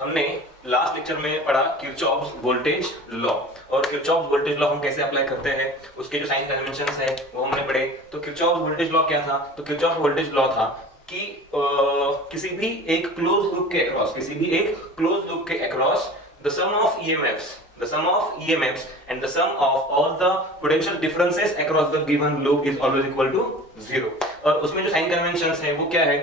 हमने last lecture में पढ़ा किरचॉफ्स वोल्टेज लॉ। और किरचॉफ्स वोल्टेज लॉ हम कैसे अप्लाई करते हैं, उसके जो साइन कन्वेंशंस है वो हमने पढ़े। तो किरचॉफ्स वोल्टेज लॉ क्या था? तो किरचॉफ्स वोल्टेज लॉ था कि किसी भी एक क्लोज लूप के across the sum of EMFs and the sum of all the potential differences across the given loop is always equal to 0। और उसमें जो साइन कन्वेंशंस है वो क्या है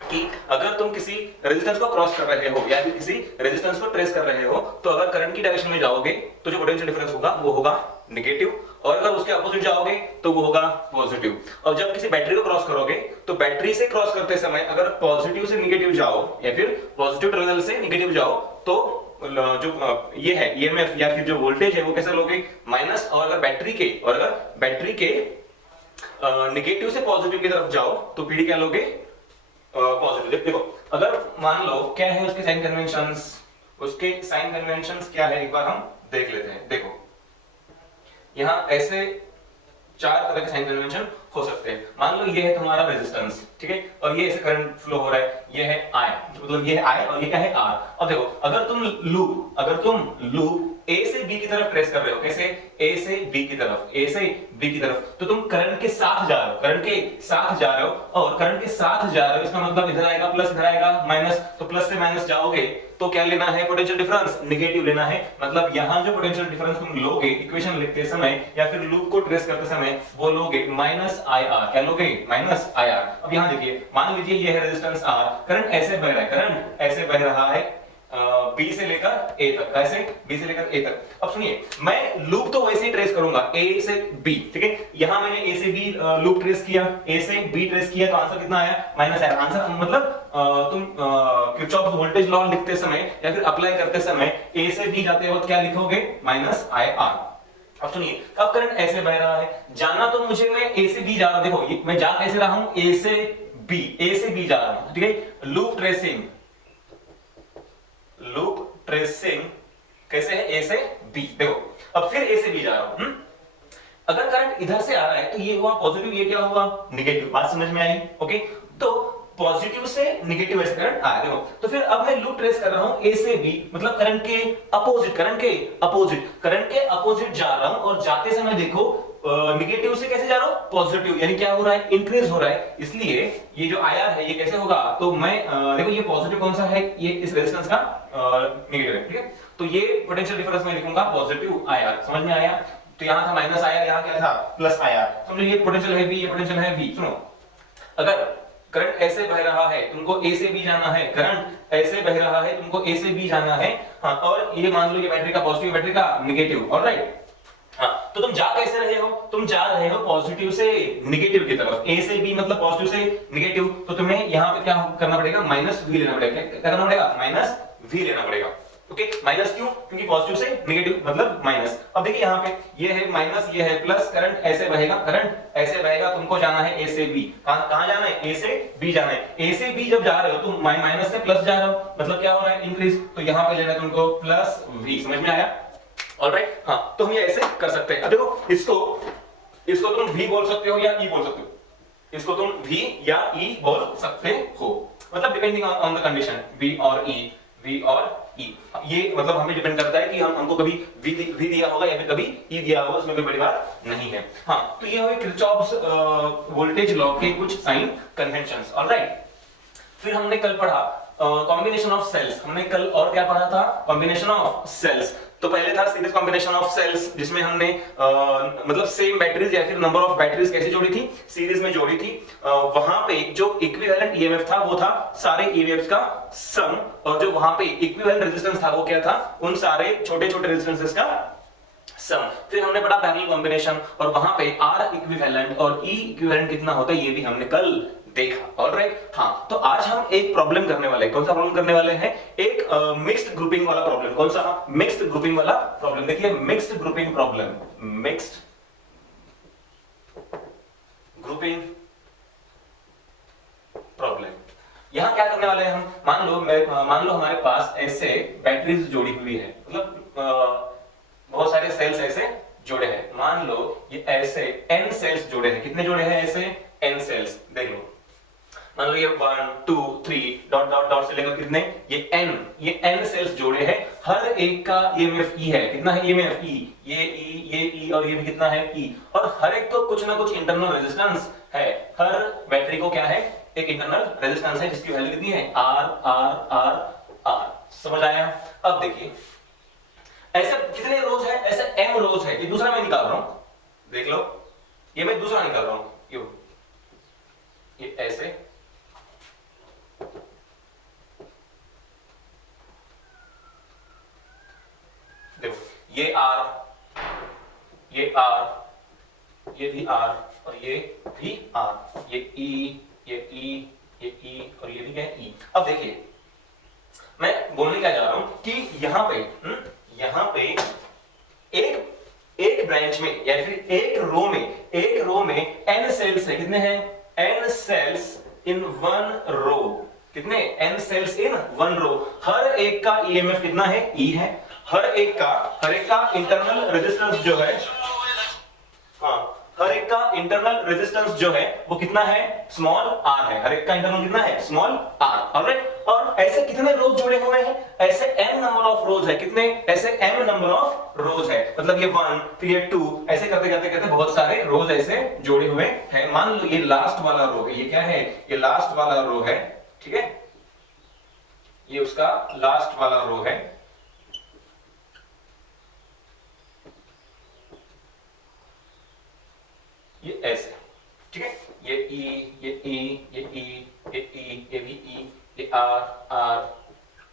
कि अगर तुम किसी रेजिस्टेंस को क्रॉस कर रहे हो या फिर किसी रेजिस्टेंस को ट्रेस कर रहे हो, तो अगर करंट की डायरेक्शन में जाओगे तो जो पोटेंशियल डिफरेंस होगा वो होगा नेगेटिव, और अगर उसके अपोजिट जाओगे तो वो होगा पॉजिटिव। और जब किसी बैटरी को क्रॉस करोगे तो बैटरी से क्रॉस करते समय अगर पॉजिटिव से नेगेटिव जाओ या फिर पॉजिटिव टर्मिनल से नेगेटिव जाओ तो जो ये है ईएमएफ या फिर जो वोल्टेज है वो कैसे लोगे? माइनस। और अगर बैटरी के नेगेटिव से पॉजिटिव की तरफ जाओ तो पीडी क्या लोगे? पॉजिटिव। देखो अगर मान लो क्या है उसके साइन कन्वेंशंस क्या है एक बार हम देख लेते हैं। देखो यहां ऐसे चार तरह के साइन कन्वेंशन हो सकते हैं। मान लो ये है तुम्हारा रेजिस्टेंस, ठीक है, और ये ऐसे करंट फ्लो हो रहा है, ये है आई, मतलब ये है आई और ये क्या है आर। अब देखो अगर तुम लूप ए से बी की तरफ ट्रेस कर रहे हो, कैसे? ए से बी की तरफ, तो तुम करंट के साथ जा रहे हो, और करंट के साथ जा रहे हो, इसका मतलब इधर आएगा प्लस, इधर आएगा माइनस, तो प्लस से माइनस जाओगे तो क्या लेना है? पोटेंशियल डिफरेंस नेगेटिव लेना है। मतलब यहां जो पोटेंशियल डिफरेंस तुम लोगे इक्वेशन लिखते समय या फिर लूप को ट्रेस करते समय वो लोगे माइनस आई आर। क्या लोगे? Minus I R. अब यहां देखिए, मान लीजिए ये है रेजिस्टेंस आर, करंट ऐसे बह रहा है बी से लेकर ए तक। कैसे? बी से लेकर ए तक। अब सुनिए, मैं लूप तो वैसे ही ट्रेस करूंगा ए से बी, ठीक है। यहां मैंने ए से बी लूप ट्रेस किया, ए से बी ट्रेस किया, तो आंसर कितना आया? माइनस आया। आंसर मतलब तुम किरचॉफ वोल्टेज लॉ लिखते समय या फिर अप्लाई करते समय ए से बी जाते वक्त क्या लिखोगे? Minus I R. अब सुनिए, अब करंट ऐसे बह रहा है, जाना तो मुझे, मैं ए से बी जा रहा हूं। देखो मैं जा कैसे रहा हूं? ए से बी जा रहा हूं, ठीक है। लूप ट्रेसिंग कैसे है? ए से बी। देखो अब फिर ए से बी जा रहा हूं। अगर करंट इधर से आ रहा है तो ये हुआ पॉजिटिव, ये क्या हुआ? नेगेटिव। बात समझ में आई? ओके, तो पॉजिटिव से नेगेटिव ऐसे करंट आया। देखो तो फिर अब मैं लूप ट्रेस कर रहा हूं ए से बी, मतलब करंट के अपोजिट जा रहा हूं, और जाते समय देखो नेगेटिव से कैसे जा रहा हूं? पॉजिटिव, यानी क्या हो रहा है? इंक्रीज हो रहा है। इसलिए ये जो आईआर है ये कैसे होगा? तो मैं देखो ये पॉजिटिव कौन सा है? ये इस रेजिस्टेंस का नेगेटिव है, ठीक है। तो ये पोटेंशियल डिफरेंस में लिखूंगा पॉजिटिव आईआर। समझ में आया? तो यहां था माइनस आईआर, यहां क्या था? Plus IR. समझो ये पोटेंशियल है वी, ये पोटेंशियल है वी। सुनो, अगर करंट ऐसे बह रहा है, तुमको ए से बी जाना है, करंट ऐसे बह रहा है, तुमको ए से बी जाना है, हाँ, और ये मान लो ये बैटरी का पॉजिटिव, बैटरी का नेगेटिव, ऑलराइट। हाँ, तो तुम जा कैसे रहे हो? तुम जा रहे हो पॉजिटिव से नेगेटिव की तरफ। ए से बी मतलब पॉजिटिव से नेगेटिव, तो तुम्हें यहां पे क्या करना पड़ेगा? माइनस वी लेना पड़ेगा। क्या करना पड़ेगा? माइनस वी लेना पड़ेगा। ओके, माइनस क्यों? क्योंकि पॉजिटिव से नेगेटिव मतलब माइनस। अब देखिए यहां पे ये है माइनस, ये है प्लस, करंट ऐसे बहेगा, तुमको जाना है ए से बी। कहां जाना है? ए से बी जाना है। ए से बी जब जा रहे हो तुम माइनस से प्लस जा रहे हो, मतलब क्या हो रहा है? इंक्रीज। तो यहां पे लेना है तुमको प्लस वी। समझ में आया? ऑलराइट, हाँ, तो हम ये ऐसे कर सकते हैं। अब देखो इसको तुम v बोल सकते हो या e बोल सकते हो। इसको तुम v या e बोल सकते हो, मतलब depending on the condition, v और e। ये मतलब हमें डिपेंड करता है कि हमको कभी v दिया होगा या फिर कभी e दिया होगा, उसमें कोई बड़ी बात नहीं है। हाँ, तो ये हुए किरचॉफ्स वोल्टेज लॉ के कुछ साइन कन्वेंशंस। ऑलराइट, फिर हमने कल पढ़ा कॉम्बिनेशन ऑफ सेल्स। हमने कल और क्या पढ़ा था? Combination of cells. तो पहले था सीरीज कॉम्बिनेशन ऑफ सेल्स, जिसमें हमने मतलब सेम बैटरीज या फिर नंबर ऑफ बैटरीज कैसे जोड़ी थी? सीरीज में जोड़ी थी। वहां पे जो इक्विवेलेंट ईएमएफ था वो था सारे ईएमएफ का सम, और जो वहां पे इक्विवेलेंट रेजिस्टेंस था वो क्या था? उन सारे छोटे छोटे रेजिस्टेंसेस का सम। फिर हमने पढ़ा पैरेलल कॉम्बिनेशन, और वहां पे आर इक्विवेलेंट और ई इक्विवेलेंट कितना होता है ये भी हमने कल देखा। ऑलराइट, हाँ, तो आज हम एक प्रॉब्लम करने वाले हैं। कौन सा प्रॉब्लम करने वाले हैं? एक मिक्स्ड ग्रुपिंग वाला प्रॉब्लम। कौन सा? मिक्स्ड ग्रुपिंग वाला प्रॉब्लम। देखिए मिक्स्ड ग्रुपिंग प्रॉब्लम, यहां क्या करने वाले हैं हम? मान लो हमारे पास ऐसे बैटरीज जोड़ी हुई है, मतलब बहुत सारे सेल्स ऐसे जोड़े हैं। मान लो ये ऐसे n सेल्स जोड़े हैं। कितने जोड़े हैं ऐसे? n cells. देख लो मान लो ये 1 2 3 डॉट डॉट डॉट से लेकर कितने ये n सेल्स जोड़े हैं, हर एक का ईएमएफ ई है, कितना है ईएमएफ ई, ये ई और ये भी कितना है ई, और हर एक को कुछ ना कुछ इंटरनल रेजिस्टेंस है, हर बैटरी को क्या है एक इंटरनल रेजिस्टेंस है जिसकी वैल्यू कितनी है आर आर आर आर। समझ आया? अब देखिए ऐसे कितने रोज है, ऐसे m रोज है, ये दूसरा मैं निकाल रहा हूं, देख लो ये मैं दूसरा निकाल रहा हूं, ये ऐसे देखो ये R ये भी R और ये भी R, ये E ये E ये E और ये भी क्या है E। अब देखिए मैं बोलने क्या जा रहा हूं कि यहां पे एक ब्रांच में या फिर एक रो में n सेल्स है, कितने हैं n sales in one row, कितने n sales in one row, हर एक का ईएमएफ कितना है E है, हर एक का इंटरनल रेजिस्टेंस जो है, हाँ हर एक का इंटरनल रेजिस्टेंस जो है वो कितना है स्मॉल r है, हर एक का इंटरनल कितना है स्मॉल r। ऑलराइट, और ऐसे कितने रोज जुड़े हुए हैं, ऐसे m नंबर ऑफ रोज है, कितने ऐसे m नंबर ऑफ रोज है, मतलब ये 1 फिर ये 2 ऐसे करते करते करते बहुत सारे रोज ऐसे जोड़े हुए हैं। मान लो ये लास्ट वाला रो है, ये क्या है ये लास्ट वाला रो है, ठीक है ये उसका लास्ट वाला रो है, ये ऐसे, ठीक है ये E ये E ये E ये E ये भी E ये R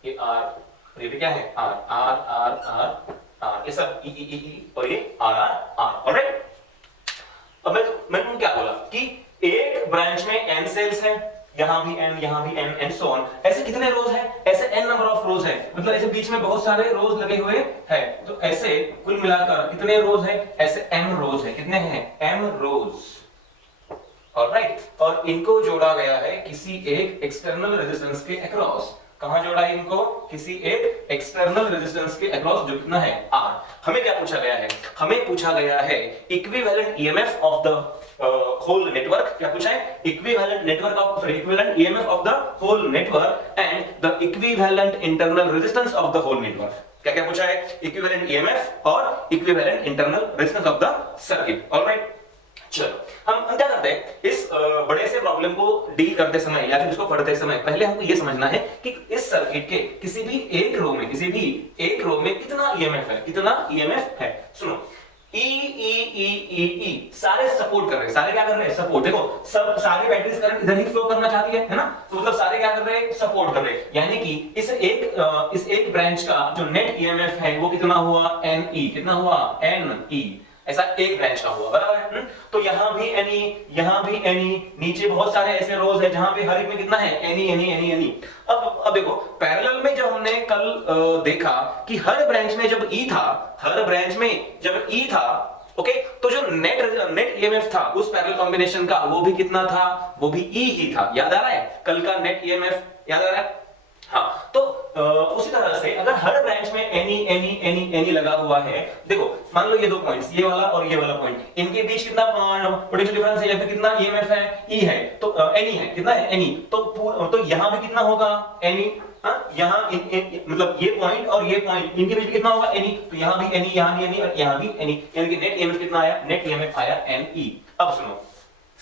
ये R और ये भी क्या है R ये सब E और ये R ऑलराइट। अब मैं तुम क्या बोला कि एक ब्रांच में n सेल्स है, यहां भी n एंड सो ऑन, ऐसे कितने रोज है, ऐसे n नंबर ऑफ रोज है, मतलब ऐसे बीच में बहुत सारे रोज लगे हुए हैं, तो ऐसे कुल मिलाकर कितने रोज है, ऐसे m रोज है, कितने हैं m रोज। ऑलराइट, और इनको जोड़ा गया है किसी एक एक्सटर्नल रेजिस्टेंस के अक्रॉस, कहां जोड़ा है इनको, किसी एक एक्सटर्नल रेजिस्टेंस के अक्रॉस जो कितना है R। हमें क्या पूछा गया है, हमें पूछा गया है equivalent EMF of the whole network, क्या पूछा है equivalent EMF of the whole network and the equivalent internal resistance of the whole network. क्या क्या पूछा है, इक्विवेलेंट ईएमएफ और equivalent internal resistance of the circuit. Alright, चलो हम क्या करते हैं, इस बड़े से प्रॉब्लम को डील करते समय या फिर इसको पढ़ते समय पहले हमको ये समझना है कि इस सर्किट के किसी भी एक रो में कितना ईएमएफ है। सुनो ई सारे सपोर्ट कर रहे हैं, सारे क्या कर रहे हैं सपोर्ट, देखो सब सारी बैटरीज करंट इधर ही फ्लो करना चाहती है ना, तो मतलब सारे क्या कर रहे हैं सपोर्ट कर रहे हैं, यानी कि इस एक ब्रांच का जो नेट ईएमएफ है वो कितना हुआ NE, कितना हुआ NE, ऐसा एक ब्रांच का हुआ, बराबर है। तो यहां भी NE, नीचे बहुत सारे ऐसे रोज है जहां पे हर एक में कितना है NE। अब देखो पैरेलल में जब हमने कल देखा कि हर ब्रांच में जब E था, ओके, तो जो नेट ईएमएफ था उस पैरेलल कॉम्बिनेशन का वो भी कितना था, वो भी E ही था। याद आ रहा है कल का नेट ईएमएफ, याद आ रहा है? हाँ, तो उसी तरह से अगर हर ब्रांच में NE लगा हुआ है, देखो मान लो ये दो पॉइंट्स, ये वाला और ये वाला पॉइंट, इनके बीच कितना पोटेंशियल डिफरेंस है या फिर कितना ईएमएफ है E है, तो NE है, कितना है NE, तो यहां भी कितना होगा NE, यहां मतलब ये पॉइंट और ये पॉइंट इनके बीच कितना होगा NE, तो यहां भी NE और यहां भी NE, यानी कि नेट ईएमएफ कितना आया, नेट ईएमएफ आया NE। अब सुनो,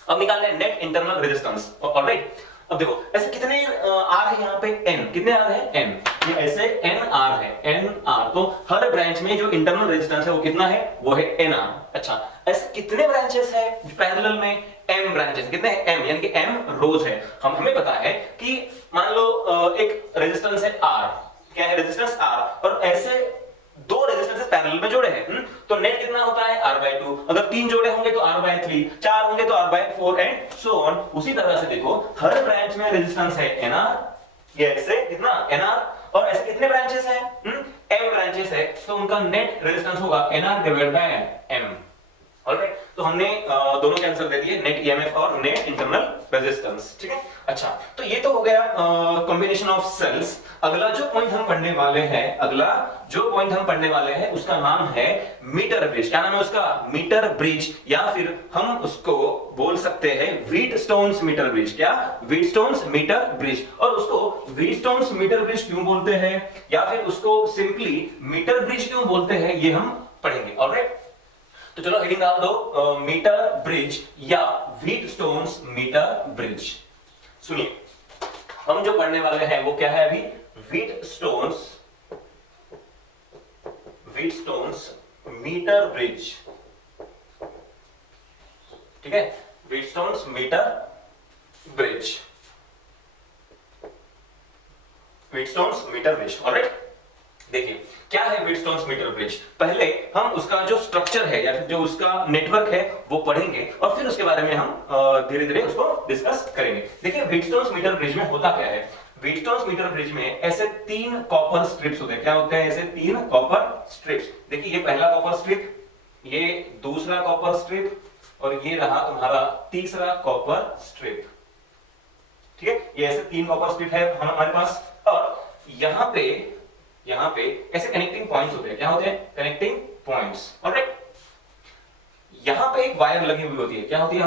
अब निकालना है नेट इंटरनल रेजिस्टेंस। ऑलराइट, अब देखो ऐसे कितने R है यहाँ पे N, कितने R है N, ये ऐसे NR है NR, तो हर ब्रांच में जो इंटरनल रेजिस्टेंस है वो कितना है, वो है NR। अच्छा, ऐसे कितने ब्रांचेस है पैरेलल में, M ब्रांचेस, कितने हैं M, यानी कि M रोज है। हमें पता है कि मान लो एक रेजिस्टेंस है R, क्या है रेजिस्टेंस R, और ऐसे दो रेजिस्टेंसेस पैरेलल में जोड़े हैं, तो नेट कितना होता है R/2, अगर 3 जोड़े होंगे तो R/3, 4 होंगे तो R/4 एंड सो ऑन। उसी तरह से देखो हर ब्रांच में रेजिस्टेंस है NR, ये ऐसे कितना NR, और ऐसे कितने ब्रांचेस हैं M ब्रांचेस है, तो उनका नेट रेजिस्टेंस होगा NR/M। ऑलराइट, तो हमने दोनों के आंसर दे दिए, नेट ईएमएफ और नेट इंटरनल रेजिस्टेंस, ठीक है। अच्छा, तो ये तो हो गया कॉम्बिनेशन ऑफ सेल्स। अगला जो पॉइंट हम पढ़ने वाले हैं उसका नाम है मीटर ब्रिज। क्या नाम है उसका? मीटर ब्रिज, या फिर हम उसको बोल सकते हैं व्हीटस्टोन्स मीटर ब्रिज। क्या? व्हीटस्टोन्स मीटर ब्रिज। और उसको व्हीटस्टोन्स मीटर ब्रिज क्यों बोलते हैं, या फिर उसको सिंपली मीटर ब्रिज क्यों बोलते हैं, ये हम पढ़ेंगे। ऑलराइट, तो चलो हेडिंग डाल दो, मीटर ब्रिज या व्हीटस्टोन्स मीटर ब्रिज। सुनिए, हम जो पढ़ने वाले हैं वो क्या है अभी? व्हीटस्टोन्स मीटर ब्रिज, ठीक है, Wheatstone's metre bridge, Wheatstone's metre bridge. Alright, देखिए क्या है व्हीटस्टोन्स मीटर ब्रिज। पहले हम उसका जो स्ट्रक्चर है या फिर जो उसका नेटवर्क है वो पढ़ेंगे और फिर उसके बारे में हम धीरे धीरे उसको डिस्कस करेंगे। देखिए व्हीटस्टोन्स मीटर ब्रिज में होता क्या है। व्हीटस्टोन्स मीटर ब्रिज में ऐसे 3 कॉपर स्ट्रिप्स होते हैं। क्या होते हैं? ऐसे 3 कॉपर स्ट्रिप्स। देखिए ये पहला कॉपर स्ट्रिप, ये दूसरा कॉपर स्ट्रिप और ये रहा तुम्हारा तीसरा कॉपर स्ट्रिप, ठीक है। ये ऐसे 3 कॉपर स्ट्रिप है हमारे पास। और यहां पे ऐसे कनेक्टिंग पॉइंट्स होते हैं। क्या होते हैं? Connecting points. ऑलराइट, यहां पे एक वायर लगी हुई होती है। क्या होती है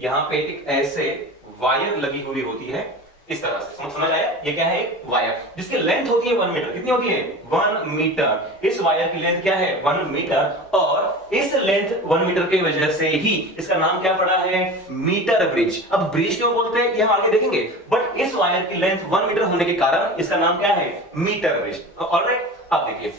यहां पे एक ऐसे वायर लगी हुई होती है, इस तरह से। समझ आया? ये क्या है? एक वायर जिसकी लेंथ होती है 1 मीटर। कितनी होती है? 1 मीटर। इस वायर की लेंथ क्या है? 1 मीटर। और इस लेंथ 1 मीटर की वजह से ही इसका नाम क्या पड़ा है? Metre bridge. अब ब्रिज क्यों बोलते हैं ये हम आगे देखेंगे, बट इस वायर की लेंथ 1 मीटर होने के कारण इसका नाम क्या है? Metre bridge. ऑलराइट, अब देखिए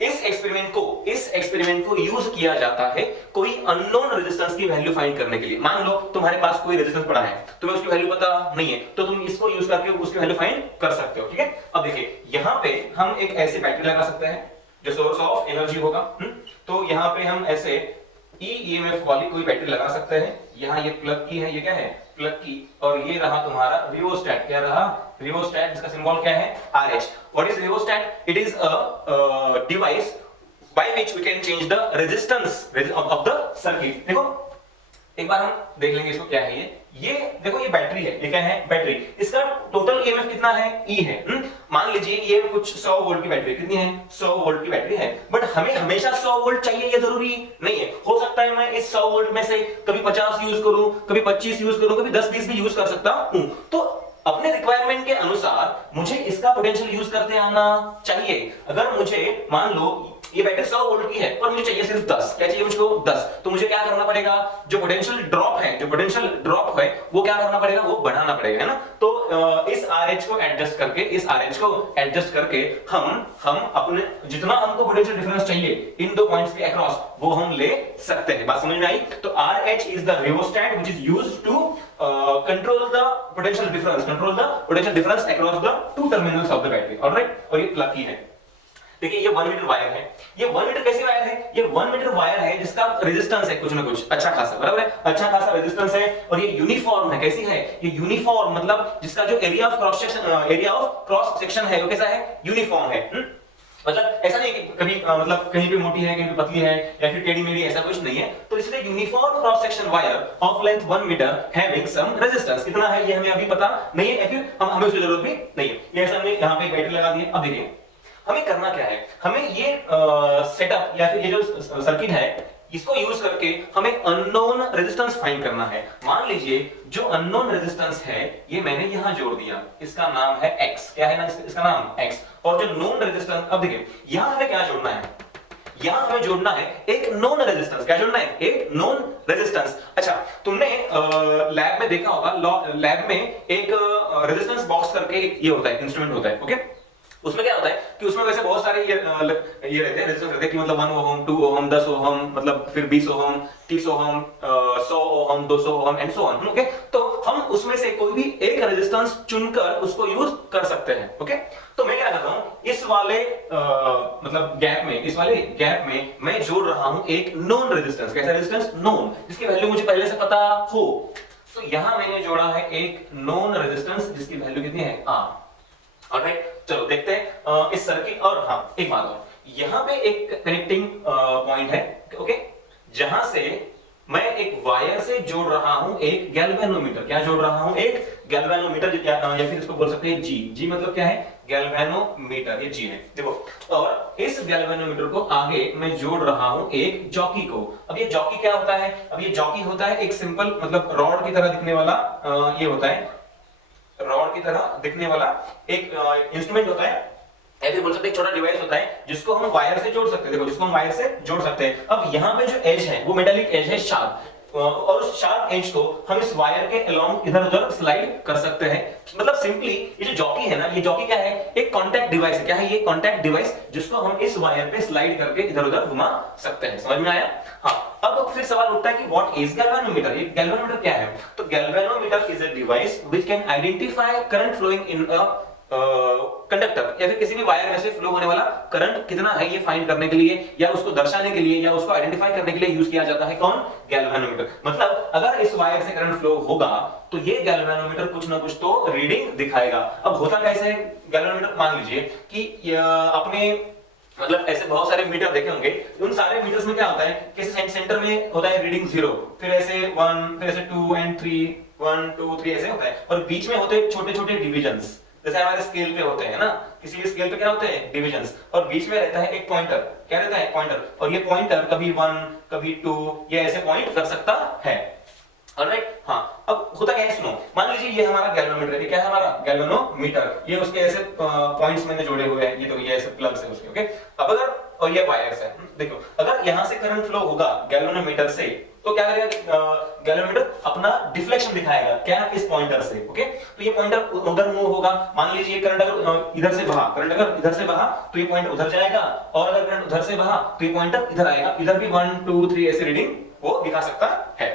इस एक्सपेरिमेंट को यूज किया जाता है कोई अननोन रेजिस्टेंस की वैल्यू फाइंड करने के लिए। मान लो तुम्हारे पास कोई रेजिस्टेंस पड़ा है, तुम्हें उसकी वैल्यू पता नहीं है, तो तुम इसको यूज करके उसकी वैल्यू फाइंड कर सकते हो, ठीक है। अब देखिए यहां पे हम एक ऐसी बैटरी लगा सकते हैं जो सोर्स ऑफ एनर्जी होगा। तो यहां पे हम ऐसे ईएमएफ वाली कोई बैटरी लगा सकते हैं। यहां ये प्लग की है, ये क्या है? प्लग की। और ये रहा तुम्हारा रियोस्टैट। क्या रहा? रियोस्टैट, जिसका सिंबल क्या है? RH। What is rheostat? It is a device by which we can change the resistance of the circuit। देखो एक बार हम देख लेंगे इसको क्या है। ये देखो ये बैटरी है। ये क्या है? बैटरी। इसका टोटल ईएमएफ कितना है? E है। मान लीजिए ये कुछ 100 वोल्ट की बैटरी। कितनी है? 100 वोल्ट की बैटरी है। बट हमें हमेशा 100 वोल्ट चाहिए ये जरूरी नहीं है। हो सकता है मैं इस 100 वोल्ट में से कभी 50 यूज करूं, कभी 25 यूज करूं, कभी 10-20 भी यूज कर सकता हूं। तो अपने रिक्वायरमेंट के अनुसार मुझे इसका पोटेंशियल यूज करते आना चाहिए। अगर मुझे मान लो ये बैटरी 100 वोल्ट की है पर मुझे चाहिए सिर्फ 10। क्या चाहिए मुझको? 10। तो मुझे क्या करना पड़ेगा? जो पोटेंशियल ड्रॉप है वो क्या करना पड़ेगा? वो बढ़ाना पड़ेगा, है ना। तो इस RH को एडजस्ट करके हम अपने जितना हमको पोटेंशियल डिफरेंस चाहिए इन दो पॉइंट्स के अक्रॉस वो हम ले सकते हैं। बात समझ में आई? तो RH is the rheostat which is used to control the potential difference across the 2 terminals of the battery. Alright, और ये प्लग की है। देखिए ये 1 मीटर वायर है। ये 1 मीटर कैसी वायर है? ये 1 मीटर वायर है जिसका रेजिस्टेंस है कुछ ना कुछ अच्छा खासा, बराबर है? अच्छा खासा रेजिस्टेंस है। और ये यूनिफॉर्म है। कैसी है? ये यूनिफॉर्म मतलब जिसका जो एरिया ऑफ क्रॉस सेक्शन है वो कैसा है? यूनिफॉर्म है। मतलब ऐसा नहीं कि कभी मतलब कहीं पे मोटी है, कहीं पे पतली है, या फिर टेढ़ी मेढ़ी, ऐसा कुछ नहीं है। तो इसलिए uniform cross section wire of length 1 metre having some resistance. कितना है ये हमें अभी पता नहीं है, या फिर हमें उसकी जरूरत भी नहीं है। ये ऐसा हमने यहां पे एक बैटरी लगा दी है। अब देखिए हमें करना क्या है। हमें ये सेटअप या फिर ये जो सर्किट है इसको यूज करके हमें अननोन रेजिस्टेंस फाइंड करना है। मान लीजिए जो अननोन रेजिस्टेंस है ये मैंने यहां जोड़ दिया, इसका नाम है X। क्या है ना इसका नाम? X। और जो नोन रेजिस्टेंस, अब देखिए यहां हमें क्या जोड़ना है? यहां हमें जोड़ना है एक नोन रेजिस्टेंस। क्या जोड़ना है? एक नोन रेजिस्टेंस। अच्छा, तुमने लैब में देखा होगा, लैब में एक रेजिस्टेंस बॉक्स करके ये होता है, इंस्ट्रूमेंट होता है, ओके। उसमें क्या होता है कि उसमें वैसे बहुत सारे ये रहते हैं, रेजिस्टेंस रहते हैं कि मतलब 1 ओम, 2 ओम, 10 ओम, मतलब फिर 20 ओम, 30 ओम, 100 ओम, 200 ohm and so on, okay. तो हम उसमें से कोई भी एक रेजिस्टेंस चुनकर उसको यूज कर सकते हैं, ओके। तो मैं क्या कर रहा हूं, इस वाले मतलब गैप में मैं जोड़ रहा हूं एक नोन रेजिस्टेंस। कैसा रेजिस्टेंस? नोन, जिसकी वैल्यू मुझे पहले से पता हो। तो यहां मैंने जोड़ा है एक नोन रेजिस्टेंस जिसकी वैल्यू कितनी है? R। ऑलराइट, चलो देखते हैं इस सर्किट। और हाँ एक बात और, यहां पे एक कनेक्टिंग पॉइंट है, ओके। मैं एक वायर से जोड़ रहा हूं एक गैल्वेनोमीटर। क्या जोड़ रहा हूं? एक गैल्वेनोमीटर, या फिर इसको बोल सकते हैं जी। जी मतलब क्या है? गैल्वेनोमीटर, ये जी है देखो। और इस गैल्वेनोमीटर को आगे मैं जोड़ रहा हूं एक जॉकी को। अब ये जॉकी क्या होता है? अब ये जॉकी होता है एक सिंपल मतलब रॉड की तरह दिखने वाला, ये होता है रॉड की तरह दिखने वाला एक इंस्ट्रूमेंट होता है, ऐसे बोल सकते हैं छोटा डिवाइस होता है जिसको हम वायर से जोड़ सकते हैं। देखो, जिसको हम वायर से जोड़ सकते हैं। अब यहाँ पे जो एज है वो मेटालिक एज है, शार्प, और उस शार्प एज को हम इस वायर के अलोंग इधर उधर स्लाइड कर सकते हैं। मतलब सिंपली ये जो जॉकी है ना, ये जॉकी क्या है? एक कॉन्टैक्ट डिवाइस है। क्या है ये? कॉन्टैक्ट डिवाइस, जिसको हम इस वायर पे स्लाइड करके इधर उधर घुमा सकते हैं। समझ में आया? हाँ, अब फिर सवाल उठता है कि व्हाट इज गैल्वेनोमीटर? ये गैल्वेनोमीटर क्या है? तो galvanometer is a device which can identify current flowing in a conductor, या फिर किसी भी वायर में से फ्लो होने वाला करंट कितना है ये फाइंड करने के लिए, या उसको दर्शाने के लिए, या उसको आइडेंटिफाई करने के लिए यूज किया जाता है कौन? गैल्वेनोमीटर। मतलब अगर इस वायर से करंट फ्लो होगा तो ये गैल्वेनोमीटर कुछ ना कुछ तो रीडिंग दिखाएगा। अब होता कैसे है गैल्वेनोमीटर? मान लीजिए कि आपने मतलब ऐसे बहुत सारे मीटर देखे होंगे। उन सारे मीटर्स में क्या होता है? किसी सेंटर में होता है रीडिंग 0, फिर ऐसे 1, फिर ऐसे 2 एंड 3, 1 2 3 ऐसे होता है, और बीच में होते हैं छोटे छोटे डिविजन्स, जैसे हमारे स्केल पे होते हैं ना, किसी भी स्केल पे क्या होते हैं? डिविजन्स, और बीच में रहता है एक पॉइंटर। क्या रहता है? पॉइंटर। और ये पॉइंटर कभी 1 कभी 2 ये ऐसे पॉइंट कर सकता है। ऑलराइट, हाँ। अब होता क्या है सुनो, मान लीजिए ये हमारा गैल्वेनोमीटर है। क्या है हमारा? गैल्वेनोमीटर। ये उसके ऐसे पॉइंट्स मैंने जोड़े हुए हैं, ये तो ये ऐसे प्लग्स है उसके, ओके। अब अगर, और ये वायर्स है, देखो अगर यहां से करंट फ्लो होगा गैल्वेनोमीटर से, तो क्या करेगा गैल्वेनोमीटर? अपना डिफ्लेक्शन दिखाएगा। क्या? इस पॉइंटर से, ओके। तो ये पॉइंटर उधर मूव होगा। मान लीजिए करंट अगर इधर से बहा, करंट अगर इधर से बहा तो ये पॉइंट उधर जाएगा, और अगर करंट उधर से बहा तो ये पॉइंटर इधर आएगा। इधर भी 1 2 3 ऐसे रीडिंग वो दिखा सकता है।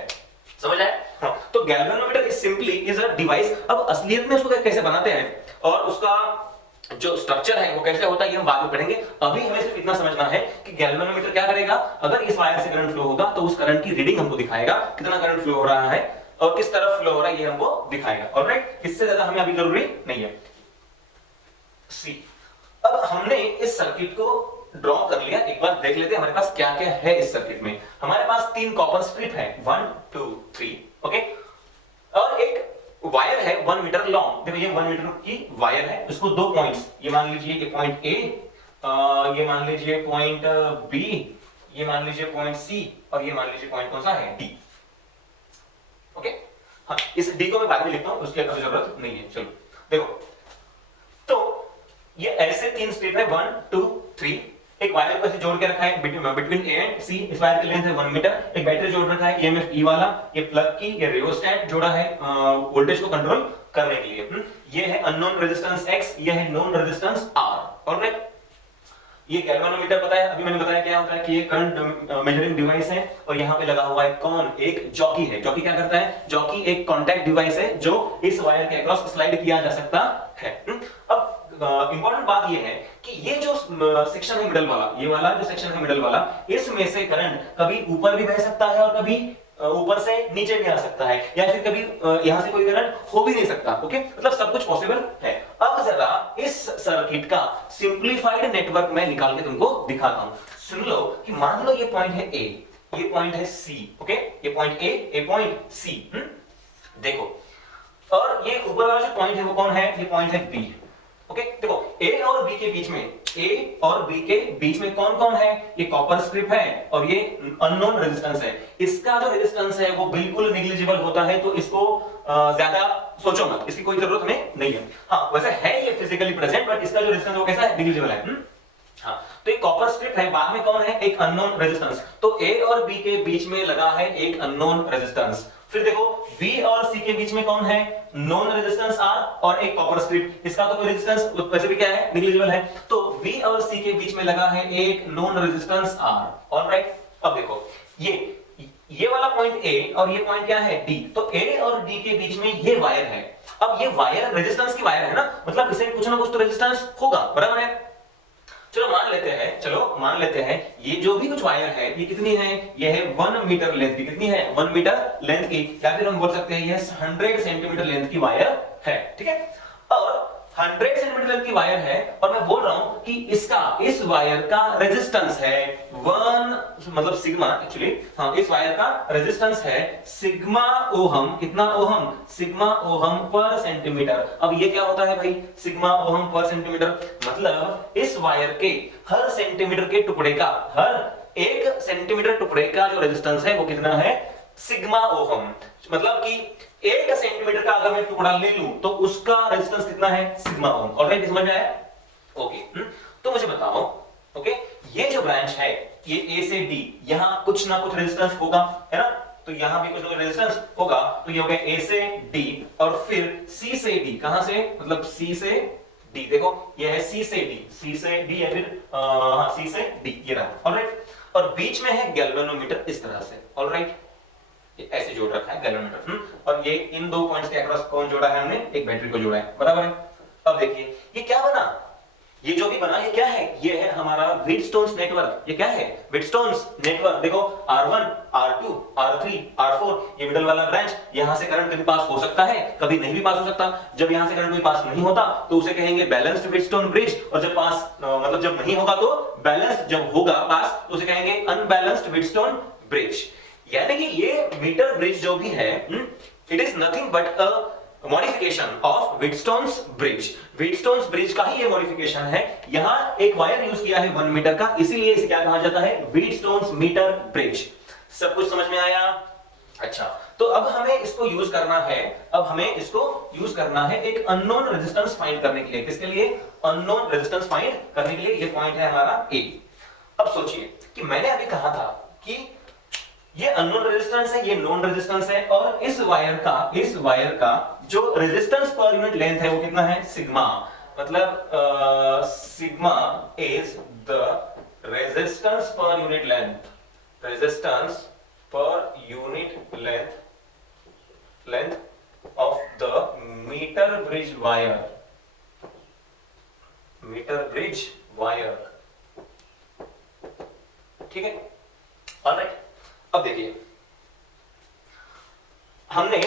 समझ आया? हाँ। तो galvanometer is simply is a device. अब असलियत में उसको कैसे बनाते हैं और उसका जो स्ट्रक्चर है वो कैसे होता है ये हम बाद में पढ़ेंगे। अभी हमें सिर्फ इतना समझना है कि गैल्वेनोमीटर क्या करेगा? अगर इस वायर से करंट फ्लो होगा तो उस करंट की रीडिंग हमको दिखाएगा, कितना करंट फ्लो हो रहा है और किस तरफ फ्लो हो रहा है ये हमको दिखाएगा। ऑलराइट, इससे ज्यादा हमें अभी जरूरी नहीं है। सी, अब हमने इस सर्किट को ड्रॉ कर लिया, एक बार देख लेते हैं हमारे पास क्या क्या है इस सर्किट में। हमारे पास 3 कॉपर स्ट्रिप है, 1 2 3, ओके, और एक वायर है 1 मीटर लॉन्ग। देखो ये 1 मीटर की वायर है, इसको 2 पॉइंट्स, ये मान लीजिए ये पॉइंट ए, ये मान लीजिए पॉइंट बी, ये मान लीजिए पॉइंट सी, और ये मान लीजिए पॉइंट कौन सा है? D, okay. हाँ, इस डी को मैं बाद में लिखता हूं, उसकी कोई जरूरत नहीं है। चलो देखो, तो ये ऐसे 3 स्ट्रिप है 1 2 3, एक वायर को ऐसे जोड़ के रखा है बिटवीन ए एंड सी। इस वायर की लेंथ है 1 मीटर। एक बैटरी जोड़ रखा है ईएमएफ ई वाला, ये प्लग की, ये रियोस्टेट जोड़ा है वोल्टेज को कंट्रोल करने के लिए। ये है अननोन रेजिस्टेंस एक्स, ये है नोन रेजिस्टेंस आर। ऑलराइट, ये गैल्वेनोमीटर पता है, अभी मैंने बताया क्या होता है कि ये करंट मेजरिंग डिवाइस है, और यहाँ पे लगा हुआ है कौन? एक जॉकी है। जॉकी क्या करता है? जॉकी एक कॉन्टैक्ट डिवाइस है जो इस वायर के अक्रॉस स्लाइड किया जा सकता है। अब इंपॉर्टेंट बात ये है कि ये जो सेक्शन है मिडल वाला, ये वाला जो सेक्शन है मिडल वाला, इसमें से करंट कभी ऊपर भी बह सकता है और कभी ऊपर से नीचे भी आ सकता है, या फिर कभी यहां से कोई करंट हो भी नहीं सकता, ओके। मतलब सब कुछ पॉसिबल है। अब जरा इस सर्किट का सिंपलीफाइड नेटवर्क मैं निकाल के तुमको दिखाता हूं। सुन लो कि मान लो ये पॉइंट है ए, ये पॉइंट है सी, ओके। ये पॉइंट ए, ये पॉइंट सी, देखो, और ये ऊपर वाला जो पॉइंट है वो कौन है? ये पॉइंट है बी, ओके। देखो ए और बी के बीच में, ए और बी के बीच में कौन कौन है? ये कॉपर स्ट्रिप है और ये अननोन रेजिस्टेंस है। इसका जो रेजिस्टेंस है वो बिल्कुल नेग्लिजिबल होता है, तो इसको ज्यादा सोचो मत, इसकी कोई जरूरत हमें नहीं है। हाँ, वैसे है ये फिजिकली प्रेजेंट, बट इसका जो रेजिस्टेंस वो कैसा है? नेग्लिजिबल है। हाँ, तो ये कॉपर स्ट्रिप है, बाद में कौन है? एक अननोन रेजिस्टेंस। तो ए और बी के बीच में लगा है एक अननोन रेजिस्टेंस। फिर देखो बी और सी के बीच में कौन है? नॉन रेजिस्टेंस आर और एक कॉपर स्ट्रिप। इसका तो कोई रेजिस्टेंस वैसे भी क्या है? नेग्लिजिबल है। तो बी और सी के बीच में लगा है एक नॉन रेजिस्टेंस आर। ऑलराइट, अब देखो ये वाला पॉइंट ए और ये पॉइंट क्या है? डी। तो ए और डी के बीच में ये वायर है। अब ये वायर रेजिस्टेंस की वायर है ना, मतलब इसे कुछ ना कुछ तो रेजिस्टेंस होगा, बराबर है। चलो मान लेते हैं ये जो भी कुछ वायर है ये कितनी है? ये है 1 मीटर लेंथ की। कितनी है? 1 मीटर लेंथ की, या फिर हम बोल सकते हैं ये 100 सेंटीमीटर लेंथ की वायर है, ठीक है। और 100 सेंटीमीटर लेंथ की वायर है और मैं बोल रहा हूं कि इस वायर का रेजिस्टेंस है 1 मतलब सिग्मा एक्चुअली, हाँ इस वायर का रेजिस्टेंस है सिग्मा ओहम। कितना ओहम? सिग्मा ओहम पर सेंटीमीटर। अब ये क्या होता है भाई सिग्मा ओहम पर सेंटीमीटर? मतलब इस वायर के हर सेंटीमीटर के टुकड़े का, हर 1 सेंटीमीटर टुकड़े का जो रेजिस्टेंस है वो कितना है? Sigma ohm. मतलब कि 1 सेंटीमीटर का अगर मैं टुकड़ा ले लूं तो उसका रेजिस्टेंस कितना है? सिग्मा ओम। ऑलराइट, समझ में आया? ओके। तो मुझे बताओ, ओके, ये जो ब्रांच है ये ए से डी, यहां कुछ ना कुछ रेजिस्टेंस होगा, है ना? तो यहां भी कुछ ना कुछ रेजिस्टेंस होगा, तो ये हो गया ए से डी और फिर सी से डी। कहां से? मतलब सी से डी। देखो ये है सी से डी, सी से डी या फिर हां सी से डी, ये रहा। ऑलराइट, और बीच में है गैल्वेनोमीटर इस तरह से। ऑलराइट, ऐसे जोड़ रखा है गैल्वेनोमीटर। और ये इन 2 पॉइंट्स के अक्रॉस कौन जोड़ा है? हमने एक बैटरी को जोड़ा है, बराबर है। अब देखिए ये क्या बना, ये जो भी बना ये क्या है? ये है हमारा व्हीटस्टोन्स नेटवर्क। ये क्या है? व्हीटस्टोन्स नेटवर्क। देखो R1 R2 R3 R4, ये मिडल वाला ब्रांच, यहां से करंट कभी पास हो सकता है, कभी नहीं भी पास हो सकता। जब यहां से करंट कोई पास नहीं होता तो उसे कहेंगे बैलेंस्ड व्हीटस्टोन ब्रिज, और जब पास मतलब जब नहीं होगा तो बैलेंस्ड, जब होगा पास तो उसे कहेंगे अनबैलेंस्ड व्हीटस्टोन ब्रिज। यानी कि ये मीटर ब्रिज जो भी है, it is nothing but a modification of Wheatstone's bridge. Wheatstone's bridge का ही ये मॉडिफिकेशन है। यहां एक वायर यूज किया है 1 मीटर का, इसीलिए इसे क्या कहा जाता है? Wheatstone's metre bridge. सब कुछ समझ में आया? अच्छा, तो अब हमें इसको यूज करना है, अब हमें इसको यूज करना है एक अननोन रेजिस्टेंस फाइंड करने के लिए। किसके लिए? अननोन रेजिस्टेंस फाइंड करने के लिए। ये पॉइंट है हमारा ए। अब सोचिए कि मैंने अभी कहा था कि ये अननोन रेजिस्टेंस है, ये नोन रेजिस्टेंस है, और इस वायर का जो रेजिस्टेंस पर यूनिट लेंथ है वो कितना है? सिग्मा। मतलब sigma is the resistance per unit length, resistance per unit length of the meter bridge wire. ठीक है, ऑलराइट। अब देखिए हमने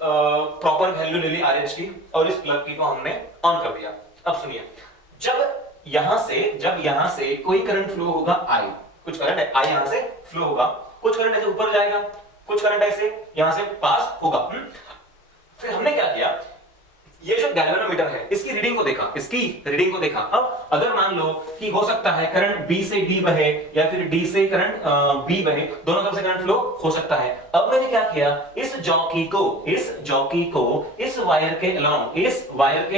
प्रॉपर वैल्यू ले ली RH की और इस प्लग की को हमने ऑन कर दिया। अब सुनिए, जब यहां से कोई करंट फ्लो होगा I, कुछ करंट I यहां से फ्लो होगा, कुछ करंट ऐसे ऊपर जाएगा, कुछ करंट ऐसे यहां से पास होगा। फिर हमने क्या किया, ये जो गैल्वेनोमीटर है इसकी रीडिंग को देखा। अब अगर मान लो कि हो सकता है करंट B से D बहे या फिर D से करंट B बहे, दोनों तरफ से करंट फ्लो हो सकता है। अब मैंने क्या किया, इस जॉकी को इस वायर के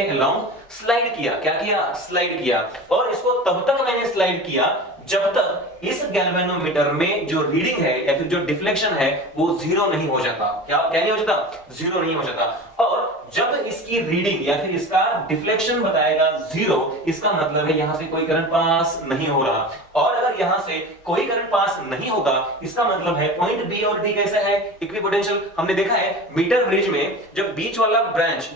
अलोंग स्लाइड किया। क्या किया? स्लाइड किया। और इसको तब तक मैंने स्लाइड किया जब तक इस गैल्वेनोमीटर में जो रीडिंग है या फिर जो डिफ्लेक्शन है वो 0 नहीं हो जाता। क्या नहीं हो जाता? 0 नहीं हो जाता। और जब इसकी रीडिंग या फिर इसका डिफ्लेक्शन बताएगा 0, इसका मतलब है यहां से कोई करंट पास नहीं हो रहा। और अगर यहां से कोई करंट पास नहीं होगा, इसका मतलब है पॉइंट बी और डी कैसा है? इक्विपोटेंशियल। हमने देखा है मीटर ब्रिज में जब बीच वाला ब्रांच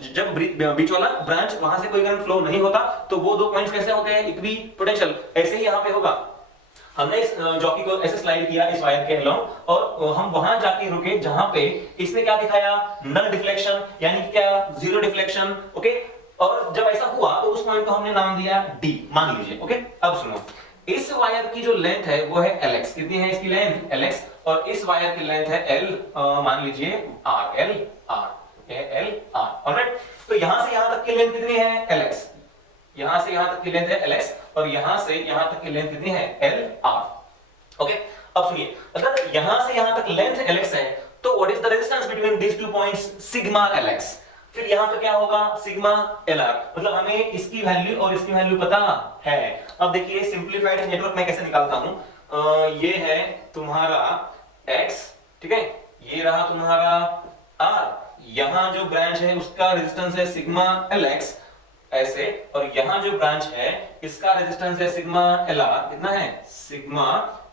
वहां से कोई करंट फ्लो नहीं होता तो वो 2 पॉइंट्स कैसे होते हैं? इक्विपोटेंशियल। ऐसे ही यहां पे होगा। हमने इस जॉकी को ऐसे स्लाइड किया इस वायर के अलोंग और हम वहां जाके रुके जहां पे इसने क्या दिखाया? नल डिफ्लेक्शन, यानी कि क्या? 0 डिफ्लेक्शन। ओके, और जब ऐसा हुआ तो उस पॉइंट को हमने नाम दिया डी, मान लीजिए। ओके, अब सुनो, इस वायर की जो लेंथ है वो है LX। कितनी है इसकी लेंथ? LX। और इस वायर की लेंथ है L, मान लीजिए R, ऑलराइट। तो यहां से यहां तक की लेंथ कितनी है? LX। यहां से यहां तक की लेंथ है LX और यहां से यहां तक की लेंथ कितनी है? LR। ओके, अब सुनिए, अगर यहां से यहां तक लेंथ LX है तो what is the resistance between these 2 points? Sigma LX। फिर यहां पे क्या होगा? Sigma LR। मतलब हमें इसकी वैल्यू और इसकी वैल्यू पता है। अब देखिए सिंपलीफाइड नेटवर्क मैं कैसे निकालता हूं। ये है तुम्हारा X, ठीक है, ये रहा तुम्हारा R, यहां जो ब्रांच है उसका रेजिस्टेंस है सिग्मा LX ऐसे, और यहां जो ब्रांच है इसका रेजिस्टेंस है सिग्मा LR। कितना है? Sigma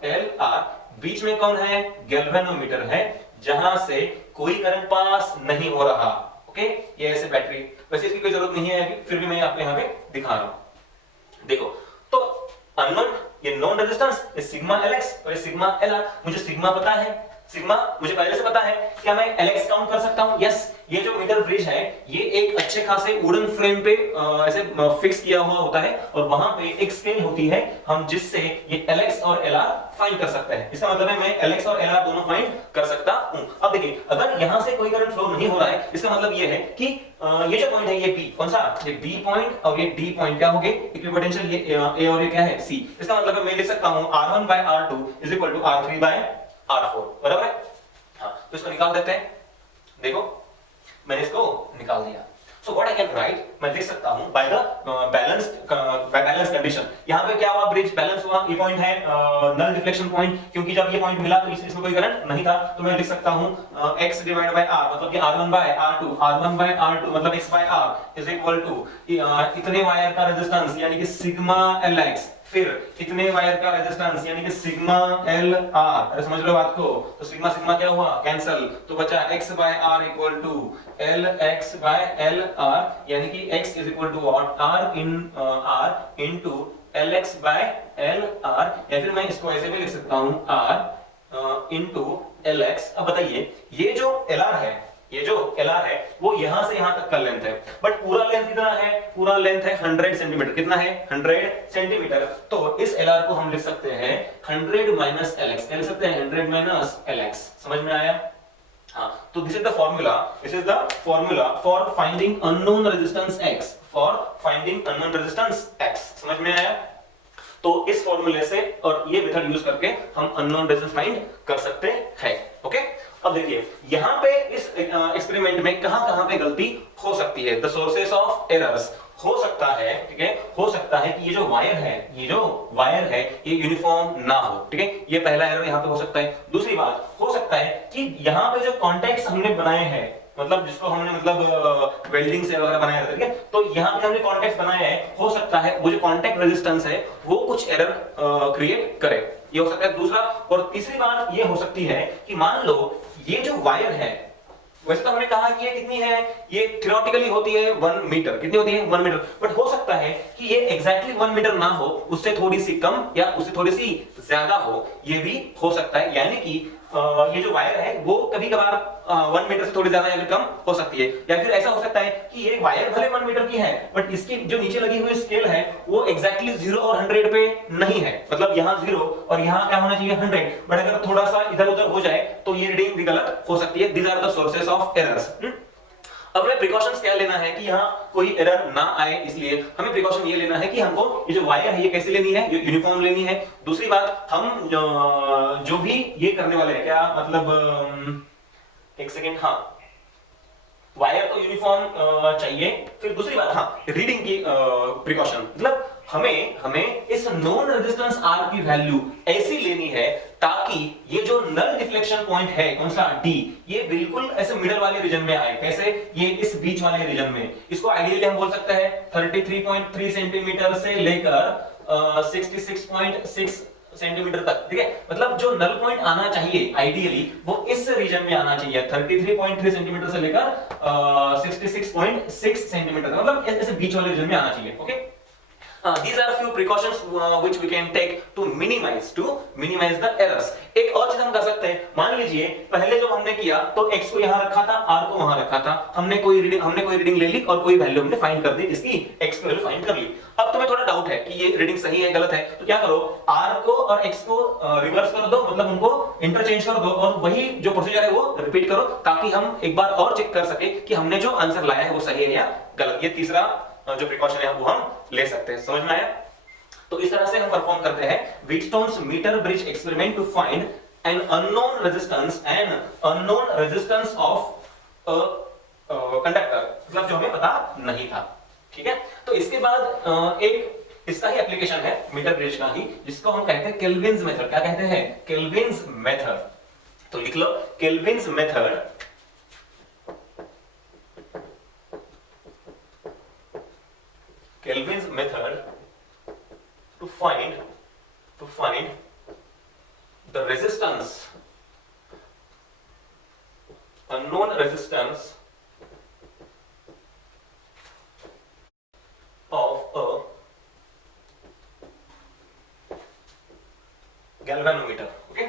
LR। बीच में कौन है? गैल्वेनोमीटर है जहां से कोई करंट पास नहीं हो रहा। ओके, ये ऐसे बैटरी, वैसे इसकी कोई जरूरत नहीं है अभी, फिर भी मैं आपको यहां पे दिखा रहा हूं। देखो, तो अननोन, ये नॉन रेजिस्टेंस, ये सिग्मा LX और ये सिग्मा LR। मुझे सिग्मा पता है, सिग्मा मुझे पहले से पता है। क्या मैं LX काउंट कर सकता हूं? यस। ये जो मीटर ब्रिज है ये एक अच्छे खासे वुडन फ्रेम पे ऐसे फिक्स किया हुआ होता है और वहां पे एक स्केल होती है हम जिससे ये LX और LR फाइंड कर सकते हैं। इसका मतलब है मैं LX और LR दोनों फाइंड कर सकता हूं। अब देखिए अगर यहां से कोई करंट फ्लो नहीं हो रहा है इसका मतलब ये है कि ये जो पॉइंट है ये P, कौन सा? ये B पॉइंट और ये D पॉइंट क्या हो गए? इक्विपोटेंशियल। ये A और ये क्या है? C। इसका मतलब है मैं लिख सकता हूं R1/R2 R3/R4, बराबर है? हाँ, तो इसको निकाल देते हैं। देखो मैंने इसको निकाल दिया। So what I can write, मैं लिख सकता हूं बाय द बैलेंस कंडीशन। यहां पे क्या हुआ? ब्रिज बैलेंस हुआ। ये पॉइंट है नल डिफ्लेक्शन पॉइंट, क्योंकि जब ये पॉइंट मिला तो इसमें कोई करंट नहीं था, तो मैं लिख सकता हूं x डिवाइड बाय r, मतलब कि R1/R2 मतलब x by r is equal to इतने वायर का रेजिस्टेंस यानी कि सिग्मा LX, फिर इतने वायर का रेजिस्टेंस यानी कि सिग्मा LR। अरे समझ लो बात को, तो सिग्मा सिग्मा क्या हुआ? कैंसिल, तो बचा x by r equal to LX by LR, यानी कि x is equal to what? R into LX by LR, या फिर मैं इसको ऐसे भी लिख सकता हूं R इनटू LX। अब बताइए ये जो LR है, ये जो LR है वो यहां से यहां तक का लेंथ है, बट पूरा लेंथ कितना है? पूरा लेंथ है 100 सेंटीमीटर। कितना है? 100 सेंटीमीटर। तो इस LR को हम लिख सकते हैं 100 माइनस LX, लिख सकते हैं 100 माइनस LX। समझ में आया? हाँ, तो this is the formula for finding unknown resistance X, समझ में आया? तो इस फॉर्मूले से और ये मेथड यूज करके हम अननोन रेजिस्टेंस फाइंड कर सकते हैं। ओके, अब देखिए यहां पे इस एक्सपेरिमेंट में कहां-कहां पे गलती हो सकती है। द सोर्सेस ऑफ एरर्स, हो सकता है, ठीक है, हो सकता है कि ये जो वायर है ये यूनिफॉर्म ना हो, ठीक है, ये पहला एरर यहां पे हो सकता है। दूसरी बात हो सकता है कि यहां पे जो कॉन्टैक्ट्स हमने बनाए हैं, मतलब जिसको हमने मतलब वेल्डिंग से वगैरह बनाया था, ठीक है, तो यहां पे हमने कॉन्टैक्ट्स बनाए हैं, हो सकता है वो जो कॉन्टैक्ट रेजिस्टेंस है वो कुछ एरर क्रिएट करे, ये हो सकता है दूसरा। और तीसरी बात ये हो सकती है कि मान लो ये जो वायर है, वैसे तो हमने कहा कि ये कितनी है, ये थ्योरेटिकली होती है 1 मीटर, कितनी होती है? 1 मीटर, बट हो सकता है कि ये एग्जैक्टली 1 मीटर ना हो, उससे थोड़ी सी कम या उससे थोड़ी सी ज्यादा हो, ये भी हो सकता है। यानी कि ये जो वायर है वो कभी कभार 1 मीटर से थोड़ी ज्यादा या फिर कम हो सकती है, या फिर ऐसा हो सकता है कि ये वायर भले 1 मीटर की है बट इसकी जो नीचे लगी हुई स्केल है वो एग्जैक्टली 0 और 100 पे नहीं है, मतलब यहाँ 0 और यहाँ क्या होना चाहिए? 100, बट अगर थोड़ा सा इधर उधर हो जाए तो ये रीडिंग भी गलत हो सकती है। These are the sources of errors. अब हमें प्रिकॉशंस क्या लेना है कि यहाँ कोई एरर ना आए, इसलिए हमें प्रिकॉशन ये लेना है कि हमको ये जो वायर है ये कैसे लेनी है? यूनिफॉर्म लेनी है। दूसरी बात, हम जो भी ये करने वाले हैं, क्या मतलब एक सेकेंड, हाँ, वायर तो यूनिफॉर्म चाहिए। फिर दूसरी बात, हाँ, रीडिंग की प्रिकॉशन, मतलब हमें इस नॉन रेजिस्टेंस R की वैल्यू ऐसी लेनी है ताकि ये जो नल डिफ्लेक्शन पॉइंट है, कौन सा? D, ये बिल्कुल ऐसे मिडल वाले रीजन में आए। कैसे? ये इस बीच वाले रीजन में। इसको आइडियली हम बोल सकते हैं 33.3 सेंटीमीटर से लेकर 66.6 सेंटीमीटर तक, ठीक है, मतलब जो नल पॉइंट आना चाहिए आइडियली वो इस रीजन में आना चाहिए, 33.3 सेंटीमीटर से लेकर 66.6 सेंटीमीटर, मतलब ऐसे बीच वाले रीजन में आना चाहिए। Okay, these are few precautions which we can take to minimize the errors। एक और चीज हम कर सकते हैं, मान लीजिए पहले जब हमने किया तो x को यहां रखा था, r को वहां रखा था, हमने कोई रीडिंग ले ली और कोई वैल्यू हमने फाइंड कर दी, इसकी x की वैल्यू फाइंड कर ली। अब तुम्हें थोड़ा डाउट है कि ये रीडिंग सही है गलत है, तो क्या करो, r को और x को रिवर्स कर दो, मतलब उनको इंटरचेंज कर दो और वही जो प्रोसीजर है वो रिपीट करो, ताकि हम एक बार और चेक कर सके कि हमने जो आंसर लाया है वो सही है या गलत। ये तीसरा जो प्रिकॉशन है वो हम ले सकते हैं। समझ में आया? तो इस तरह से हम परफॉर्म करते हैं Wheatstone's metre bridge experiment to find an unknown resistance of conductor, मतलब जो हमें पता नहीं था। ठीक है, तो इसके बाद एक इसका ही एप्लीकेशन है मीटर ब्रिज का ही, जिसको हम कहते हैं केल्विन्स मेथड। क्या कहते हैं? Kelvin's method. तो लिख लो Kelvin's method. Kelvin's method to find the resistance, unknown resistance of a galvanometer। okay,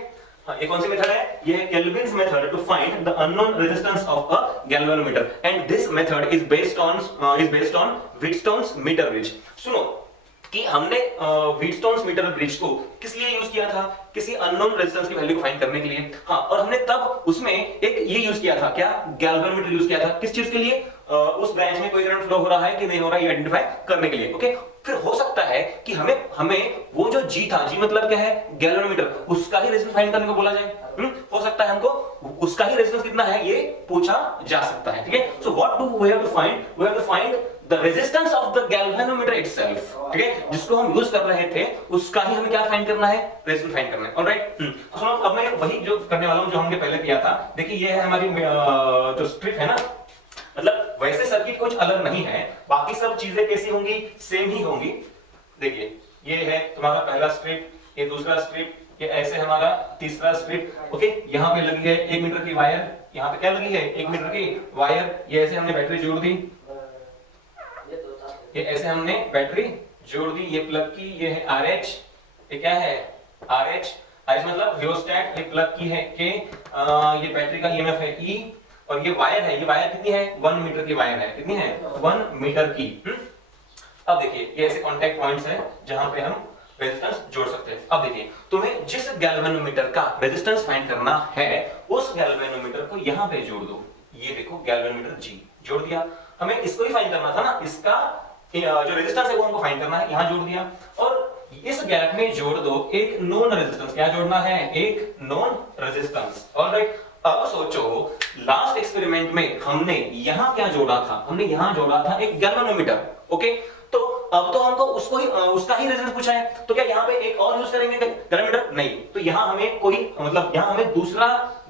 हाँ, ये कौन सी मेथड है? ये है Kelvin's method to find the unknown resistance of a galvanometer and this method is based on Wheatstone's metre bridge. सुनो कि हमने व्हीटस्टोन्स metre bridge को किस लिए यूज किया था? किसी अननोन रेजिस्टेंस की वैल्यू को फाइंड करने के लिए। हाँ, और हमने तब उसमें एक ये यूज किया था, क्या? गैल्वेनोमीटर यूज किया था। किस चीज के लिए? उस ब्रांच में कोई करंट फ्लो हो रहा है कि नहीं हो रहा है ये आइडेंटिफाई करने के लिए। ओके, फिर हो सकता है कि हमें वो जो जी था, जी मतलब क्या है? गैल्वेनोमीटर, उसका ही रेजिस्टेंस फाइंड करने को बोला जाए। हो सकता है हमको उसका ही रेजिस्टेंस कितना है ये पूछा जा सकता है। ठीक है, so what do we have to find? We have to find the resistance of the galvanometer itself. ठीक है, जिसको हम यूज कर रहे थे उसका ही हमें क्या फाइंड करना है? रेजिस्टेंस फाइंड करना है। ऑलराइट, सुनो अब मैं वही जो करने वाला हूं जो हमने पहले किया था। देखिए ये है हमारी जो स्ट्रिप है ना, मतलब वैसे सर्किट कुछ अलग नहीं है, बाकी सब चीजें कैसी होंगी? सेम ही होंगी। देखिए ये है तुम्हारा पहला स्ट्रिप, ये दूसरा स्ट्रिप, ये ऐसे हमारा तीसरा स्ट्रिप। ओके, यहाँ पे लगी है 1 मीटर की वायर, यहाँ पे क्या लगी है? 1 मीटर की वायर। ये ऐसे हमने बैटरी जोड़ दी, ये ऐसे हमने बैटरी जोड़ दी। ये प्लग की, ये है RH, ये क्या है? RH मतलब रियोस्टेट, ये प्लग की है K, ये बैटरी का EMF है E, और ये वायर है, ये वायर कितनी है? 1 मीटर की वायर है। कितनी है? 1 मीटर की। अब देखिए ये ऐसे कांटेक्ट पॉइंट्स हैं जहां पे हम रेजिस्टेंस जोड़ सकते हैं। अब देखिए तुम्हें जिस गैल्वेनोमीटर का रेजिस्टेंस फाइंड करना है उस गैल्वेनोमीटर को यहां पे जोड़ दो। ये देखो गैल्वेनोमीटर G जोड़ दिया। हमें इसको ही फाइंड करना था ना, इसका जो रेजिस्टेंस है वो हमको फाइंड करना है, यहां जोड़ दिया। और इस गैप में जोड़ दो एक नोन रेजिस्टेंस। क्या जोड़ना है? एक नोन रेजिस्टेंस। ऑलराइट, अब सोचो लास्ट एक्सपेरिमेंट में हमने यहां क्या जोड़ा था? हमने यहां जोड़ा था एक गैल्वेनोमीटर। ओके, तो अब तो हमको उसको ही उसका ही रेजिस्टेंस पूछा है, तो क्या यहाँ पे एक और यूज करेंगे गैल्वेनोमीटर? नहीं, तो यहाँ हमें कोई मतलब यहाँ हमें दूसरा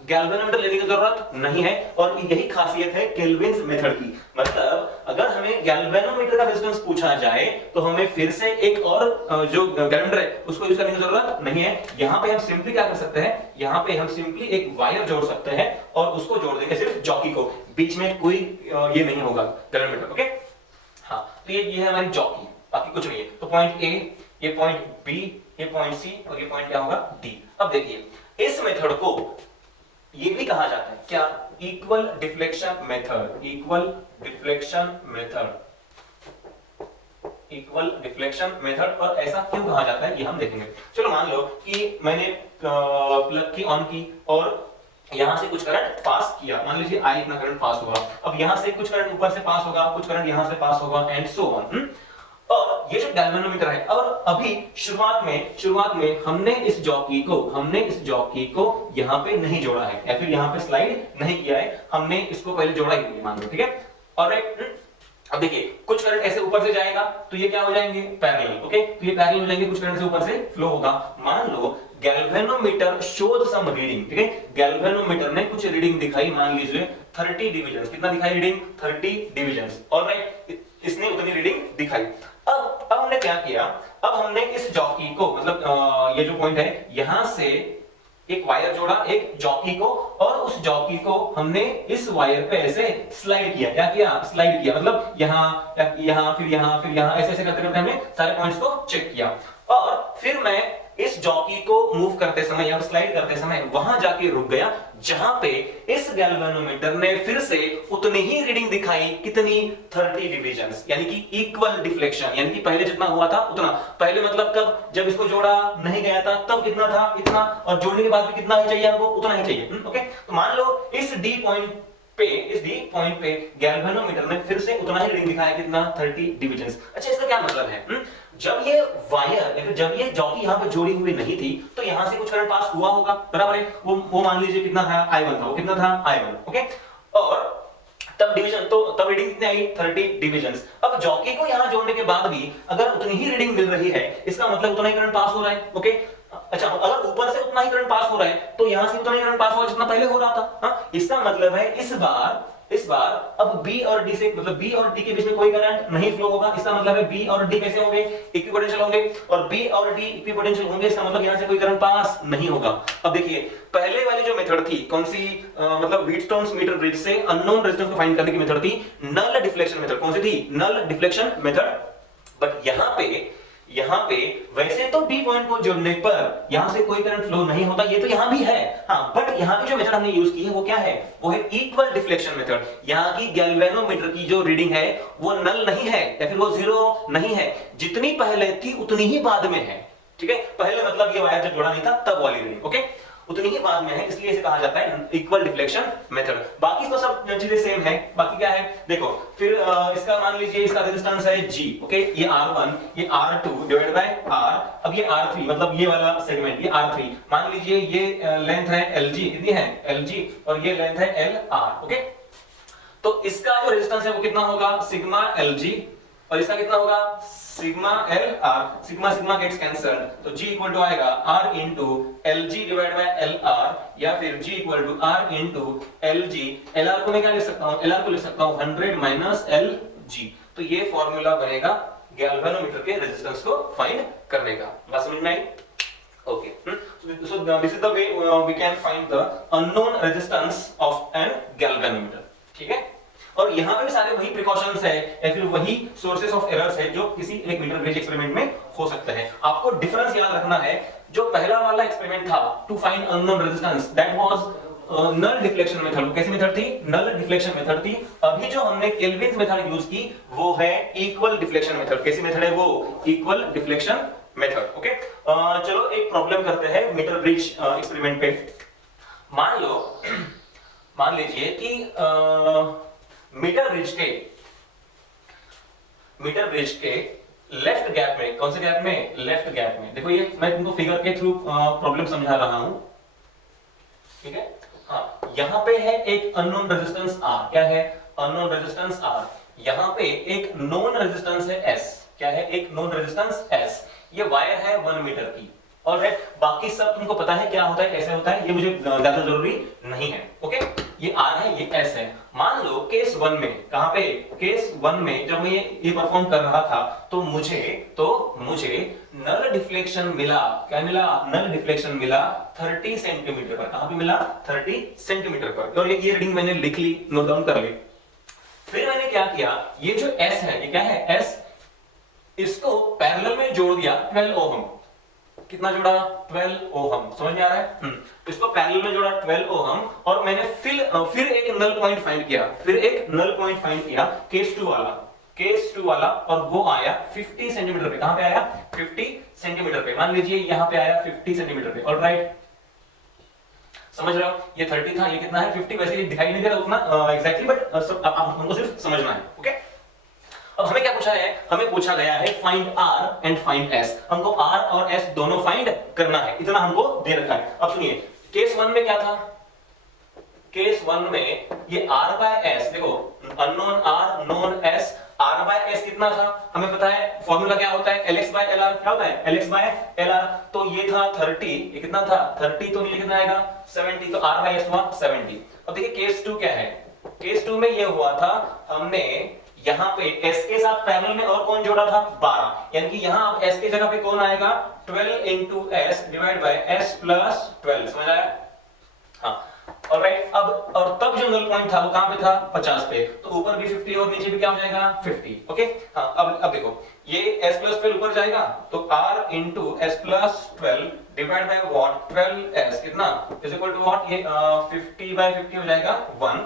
गैल्वेनोमीटर लेने की जरूरत नहीं है। और यही खासियत है केल्विन्स मेथड की। मतलब अगर हमें गैल्वेनोमीटर का रेजिस्टेंस पूछा जाए तो हमें फिर से एक और जो गैल्वेनोमीटर है उसको यूज करने की जरूरत नहीं है। यहाँ पे हम सिंपली क्या कर सकते हैं? यहाँ पे हम सिंपली एक वायर जोड़ सकते हैं और उसको जोड़ देंगे सिर्फ जॉकी को, बीच में कोई ये नहीं होगा गैल्वेनोमीटर। ओके, हाँ, तो ये है हमारी जॉकी, बाकी कुछ नहीं है। तो पॉइंट A, ये पॉइंट B, ये पॉइंट C और ये पॉइंट क्या होगा? D। अब देखिए इस मेथड को ये भी कहा जाता है क्या? Equal deflection method. Equal deflection method, equal deflection method. और ऐसा क्यों कहा जाता है ये हम देखेंगे। चलो मान लो कि मैंने प्लग की ऑन की और यहां से कुछ करंट पास किया, मान लीजिए I इतना करंट पास हुआ। अब यहां से कुछ करंट ऊपर से पास होगा, कुछ करंट यहां से पास होगा एंड सो ऑन। और ये जो गैल्वेनोमीटर है, और अभी शुरुआत में हमने इस जॉकी को यहां पे नहीं जोड़ा है या फिर यहां पे स्लाइड नहीं किया है, हमने इसको पहले जोड़ा ही नहीं, मान लो। ठीक है, ऑलराइट। अब देखिए कुछ करंट ऐसे ऊपर से जाएगा तो ये क्या हो जाएंगे? पैरेलल। ओके, तो ये पैरेलल हो जाएंगे, कुछ करंट से ऊपर से फ्लो होगा। मान लो गैल्वेनोमीटर शोड सम रीडिंग। ठीक है, गैल्वेनोमीटर ने कुछ रीडिंग दिखाई, मान लीजिए 30 डिविजन्स। कितना दिखाई रीडिंग? 30 डिविजन्स। ऑलराइट, इसने उतनी रीडिंग दिखाई। अब हमने क्या किया? अब हमने इस जॉकी को, मतलब ये जो पॉइंट है यहां से एक वायर जोड़ा एक जॉकी को, और उस जॉकी को हमने इस वायर पे ऐसे स्लाइड किया। क्या किया? स्लाइड किया, मतलब यहाँ फिर यहाँ ऐसे ऐसे करते करते हमने सारे पॉइंट्स को चेक किया। और फिर मैं इस जॉकी को मूव करते समय या स्लाइड करते समय वहां जाके रुक गया जहां पे इस गैल्वेनोमीटर ने फिर से उतनी ही रीडिंग दिखाई। कितनी? 30 डिविजन्स, यानी कि इक्वल डिफ्लेक्शन, यानी कि पहले जितना हुआ था उतना। पहले मतलब कब? जब इसको जोड़ा नहीं गया था तब कितना था? इतना। और जोड़ने के बाद भी कितना ही चाहिए हमको? उतना ही चाहिए। ओके, तो मान लो इस डी पॉइंट पे गैल्वेनोमीटर ने फिर से उतना ही रीडिंग दिखाया। कितना? 30 डिविजन्स। अच्छा, इसका क्या मतलब है? जब ये वायर या फिर जब ये जॉकी यहाँ पे जोड़ी हुई नहीं थी तो यहाँ से कुछ करंट पास हुआ होगा, बराबर है? वो मान लीजिए कितना था? I1 था। वो कितना था? I1। ओके, और तब रीडिंग कितनी आई? 30 डिविजन्स। अब जॉकी को यहाँ जोड़ने के बाद भी अगर उतनी ही रीडिंग मिल रही है, इसका मतलब उतना ही करंट पास हो रहा है। ओके, अच्छा, अगर ऊपर से उतना ही करंट पास हो रहा है तो यहाँ से उतना ही करंट पास हुआ जितना पहले हो रहा था। हाँ, इसका मतलब है इस बार अब B और D से, मतलब B और D के बीच में कोई करंट नहीं फ्लो होगा। इसका मतलब है B और D कैसे होंगे? इक्विपोटेंशियल होंगे। और B और D इक्विपोटेंशियल होंगे, इसका मतलब यहाँ से कोई करंट पास नहीं होगा। अब देखिए पहले वाली जो मेथड थी कौन सी? मतलब व्हीटस्टोन्स मीटर ब्रिज से अननोन रेजिस्टेंस को फाइंड करने की मेथड थी नल डिफ्लेक्शन मेथड। कौन सी थी? Null deflection method. बट यहाँ पे यहाँ पे वैसे तो बी पॉइंट को जोड़ने पर यहां से कोई करंट फ्लो नहीं होता, ये तो यहां भी है, हाँ, बट यहाँ पे जो मेथड हमने यूज की है वो क्या है, वो है इक्वल डिफ्लेक्शन मेथड। यहाँ की गैल्वेनोमीटर की जो रीडिंग है वो नल नहीं है या फिर वो जीरो नहीं है, जितनी पहले थी उतनी ही बाद में है, ठीक है। पहले मतलब ये वायर जब जोड़ा नहीं था तब वाली रीडिंग, ओके, उतनी ही बाद में है, इसलिए इसे कहा जाता है इक्वल डिफ्लेक्शन मेथड। बाकी तो सब चीजें सेम है। बाकी क्या है देखो, फिर इसका मान लीजिए इसका रेजिस्टेंस है G, ओके, ये R1, ये R2 डिवाइड बाय R, अब ये R3 मतलब ये वाला सेगमेंट, ये R3, मान लीजिए ये लेंथ है LG, कितनी है LG, और ये लेंथ है LR, ओके। तो इसका जो रेजिस्टेंस है वो कितना होगा, सिग्मा LG, और इसका कितना होगा sigma LR, sigma sigma gets cancelled, तो G इक्वल टू आएगा R into LG divide by LR, या फिर G equal to R into LG। LR को मैं क्या लिख सकता हूं, LR को लिख सकता हूं 100 माइनस LG। तो ये फॉर्मूला बनेगा गैल्वेनोमीटर के रेजिस्टेंस को फाइंड करने का। बात समझ में आई? Okay. So this is the way we can find the unknown resistance of an galvanometer. ठीक है? और यहाँ पे भी सारे वही प्रिकॉशंस है या फिर वही सोर्सेस ऑफ एरर्स है जो किसी एक मीटर ब्रिज एक्सपेरिमेंट में हो सकते हैं। आपको डिफरेंस याद रखना है, जो पहला वाला एक्सपेरिमेंट था to find unknown resistance, that was null deflection method. कैसी मेथड थी? नल डिफ्लेक्शन मेथड थी। अभी जो हमने केल्विन्स मेथड यूज की वो है इक्वल डिफ्लेक्शन मेथड। कैसी मेथड है वो? Equal deflection method, okay. चलो एक प्रॉब्लम करते हैं मीटर ब्रिज एक्सपेरिमेंट पे। मान लीजिए कि मीटर ब्रिज के लेफ्ट गैप में, कौन से गैप में? लेफ्ट गैप में। देखो ये मैं तुमको फिगर के थ्रू प्रॉब्लम समझा रहा हूं, ठीक है। हाँ, यहाँ पे है एक अननोन रेजिस्टेंस R। क्या है? Unknown resistance R। यहाँ पे एक नोन रेजिस्टेंस है S। क्या है? एक नोन रेजिस्टेंस S। ये वायर है 1 मीटर की, ऑलराइट। बाकी सब तुमको पता है क्या होता है, कैसे होता है, ये मुझे ज्यादा जरूरी नहीं है, ओके। ये R है, ये S है। मान लो केस 1 में, कहां पे? केस 1 में जब मैं ये परफॉर्म कर रहा था तो मुझे नल डिफ्लेक्शन मिला। क्या मिला? नल डिफ्लेक्शन मिला 30 सेंटीमीटर पर। कहां पे मिला? 30 सेंटीमीटर पर। और ये रीडिंग मैंने लिख ली, नोट डाउन कर ली। फिर मैंने क्या किया, ये जो S है, ये क्या है? S, इसको पैरेलल में जोड़ दिया 12 ओहम। कितना जोड़ा? 12 ओहम। समझ में आ रहा है? इसको पैरेलल में जोड़ा 12 ओहम, और मैंने फिर एक नल पॉइंट फाइंड किया, केस 2 वाला, और वो आया 50 सेंटीमीटर पे। कहां पे आया? 50 सेंटीमीटर पे। मान लीजिए यहां पे आया 50 सेंटीमीटर पे, ऑलराइट। समझ रहे हो? ये 30 था, ये कितना है? 50। वैसे ये दिखाई नहीं दे रहा उतना एग्जैक्टली, बट हमको सिर्फ समझना है, ओके। अब हमें क्या पूछा है? हमें पूछा गया है find R and find S। हमको R और S दोनों फाइंड करना है, इतना हमको दे रखा है। अब सुनिए, केस 1 में क्या था? केस 1 में ये R बाय S, देखो unknown R, known S, R by S कितना था? हमें पता है फॉर्मूला क्या होता है? LX by LR। क्या होता है? LX by LR। तो ये था 30, ये कितना था? 30, तो नीचे कितना आएगा? 70, तो R बाय S हुआ 70। अब देखिए केस 2 क्या है? केस 2 में ये हुआ था, हमने यहां पे S के साथ पैरेलल में और कौन जोड़ा था? 12। यानी कि यहां अब S की जगह पे कौन आएगा? 12 into S divide by S plus 12। समझ आया? हाँ, ऑलराइट। अब और तब जो नल पॉइंट था वो कहां पे था? 50 पे। तो ऊपर भी 50 और नीचे भी क्या हो जाएगा? 50, ओके। हाँ, अब देखो ये S प्लस 12 ऊपर जाएगा, तो R into S plus 12 divide by what? 12S। कितना? Is equal to what? ये 50 बाय 50 हो जाएगा 1।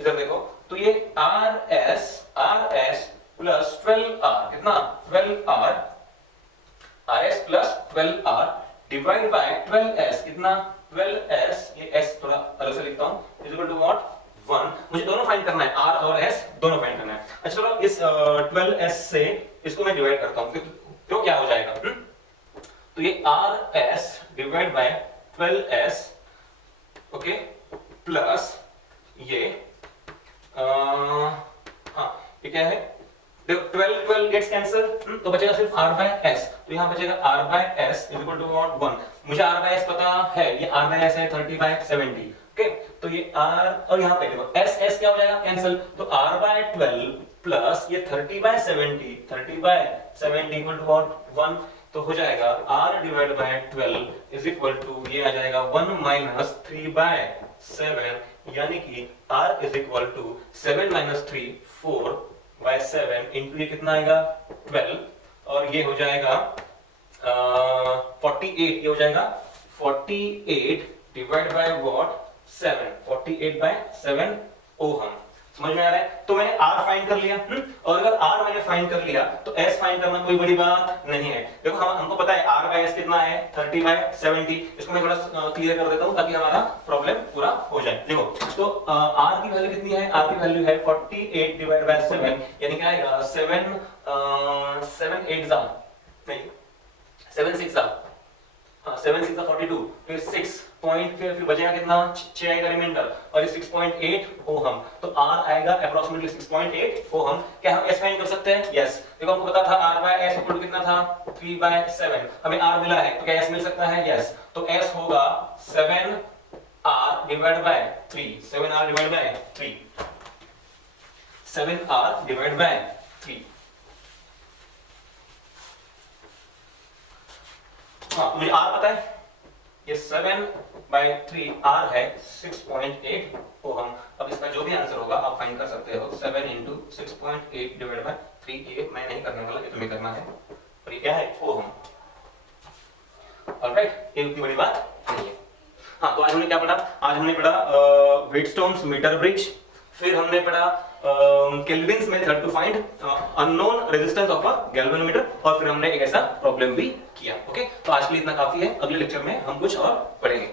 इधर देखो, तो ये RS प्लस 12R, कितना? 12R, RS plus 12R divide by 12S, कितना? 12S, ये S थोड़ा अलग से लिखता हूं, इज इक्वल टू व्हाट? 1। मुझे दोनों फाइंड करना है, R और S दोनों फाइंड करना है। अच्छा चलो, इस 12S से इसको मैं डिवाइड करता हूं, तो क्या हो जाएगा? तो ये RS divide by 12S, okay, plus ये हाँ, ये क्या है? देखो 12 गेट्स कैंसिल, तो बचेगा सिर्फ R बाय S। तो यहाँ बचेगा R by S is equal to what? 1। मुझे R बाय S पता है, ये R बाय S है 30 बाय 70, ओके। तो ये R, और यहाँ पे देखो S क्या हो जाएगा? कैंसिल। तो R बाय 12 प्लस ये 30 बाय 70 इक्वल टू व्हाट? 1। तो हो जाएगा R divide by 12 is equal to, ये आ जाएगा 1 माइनस 3 बाय 7, यानी कि R is equal to 7 minus 3, 4 by 7 into ये कितना आएगा? 12। और ये हो जाएगा 48, ये हो जाएगा 48 divide by what 7, 48 by 7 ohm. समझ में आ रहा है? तो मैंने R फाइंड कर लिया। और अगर R मैंने फाइंड कर लिया तो S फाइंड करना कोई बड़ी बात नहीं है। देखो हमको पता है R बाय S कितना है 30 बाय 70। इसको मैं थोड़ा क्लियर कर देता हूं ताकि हमारा प्रॉब्लम पूरा हो जाए। देखो तो R की वैल्यू कितनी है? R की वैल्यू है 48 डिवाइड बाय 7, यानी क्या आएगा 7 8 नहीं 7 6 7 6 42, फिर 6 पॉइंट, फिर बचेगा कितना 6 आएगा रिमाइंडर, और ये 6.8 ओहम। तो R आएगा अप्रोक्सीमेटली 6.8 ओहम। क्या हम S फाइंड कर सकते हैं? यस। देखो हमको पता था R by S equal to कितना था 3 बाय 7, हमें R मिला है तो क्या S मिल सकता है? यस। तो S होगा 7R divide by 3, 7R divide by 3, 7R divide by 3। हाँ मुझे R पता है, ये 7/3 R है 6.8 ओहम। अब इसका जो भी आंसर होगा आप फाइंड कर सकते हो। 7 into 6.8 डिवाइड बाय 3, ये मैं नहीं करने वाला, ये तुम्हें करना है। और ये क्या है? ओहम। ऑलराइट, ये उतनी बड़ी बात नहीं है। हाँ तो आज हमने क्या पढ़ा? आज हमने पढ़ा व्हीटस्टोन्स मीटर ब्रिज, फिर हमने पढ़ा Kelvin's method to find unknown resistance of a galvanometer, और फिर हमने एक ऐसा प्रॉब्लम भी किया। ओके, तो आज के लिए इतना काफी है। अगले लेक्चर में हम कुछ और पढ़ेंगे।